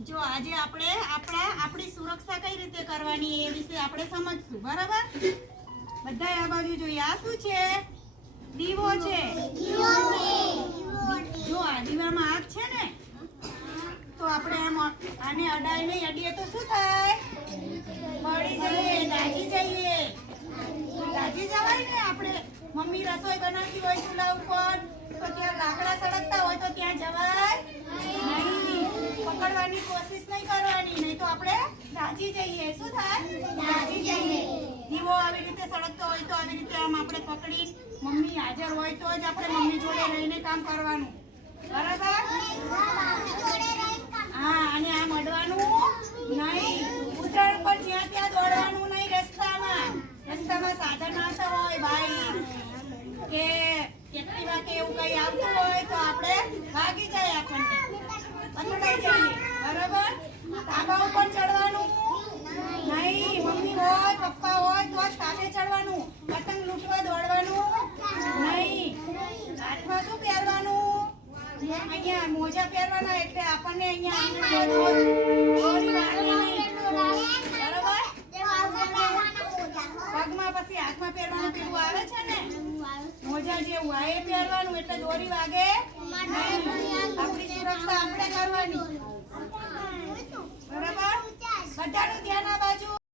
જો આજે આપણે આપણા આપણી સુરક્ષા કઈ રીતે કરવાની એ વિશે આપણે સમજશું બરાબર? બધા આ બાજુ જોઈએ આ શું છે? દીવો છે. જો આ દીવામાં આગ છે ને તો આપણે આમ આને અડાઈ નહીં અડીએ તો શું થાય? મળી જઈએ દાજી જઈએ. દાજી જવાય ને આપણે? મમ્મી રસોઈ બનાવતી હોય ચૂલા ઉપર તો ત્યાં લાકડા સળગતા હોય તો ત્યાં જવાય નહીં કોશિશ નહીં કરવાની નહીં તો આપણે નાચી જઈએ. શું થાય? નાચી જઈએ. દીવો આવી રીતે સળગતો હોય તો આવી રીતે આમ આપણે પકડી મમ્મી હાજર હોય તો જ આપણે મમ્મી જોડે રહીને કામ કરવાનું. બરાબર? હા અને આમ અડવાનું નહીં. ઉતરાણ પર જ્યાં ત્યાં દોડવાનું નહીં રસ્તામાં. રસ્તામાં સાધન આવતા હોય ભાઈ. કે કેટલી વાગે એવું કઈ આવતું હોય તો આપણે ભાગી જાય આપણને. પકડાઈ જઈએ બરાબર ધાબા ઉપર ચડવાનું નહીં મમ્મી હોય પપ્પા હોય તો સાથે ચડવાનું. પતંગ લૂંટવા દોડવાનું. નહીં. હાથમાં શું પહેરવાનું? અહીંયા મોજા પહેરવાના એટલે આપણને અહીંયા પગમાં પછી હાથમાં પહેરવાનું પેલું આવે છે ને? મોજા જેવું. આ એ પહેરવાનું એટલે દોરી વાગે. આપણી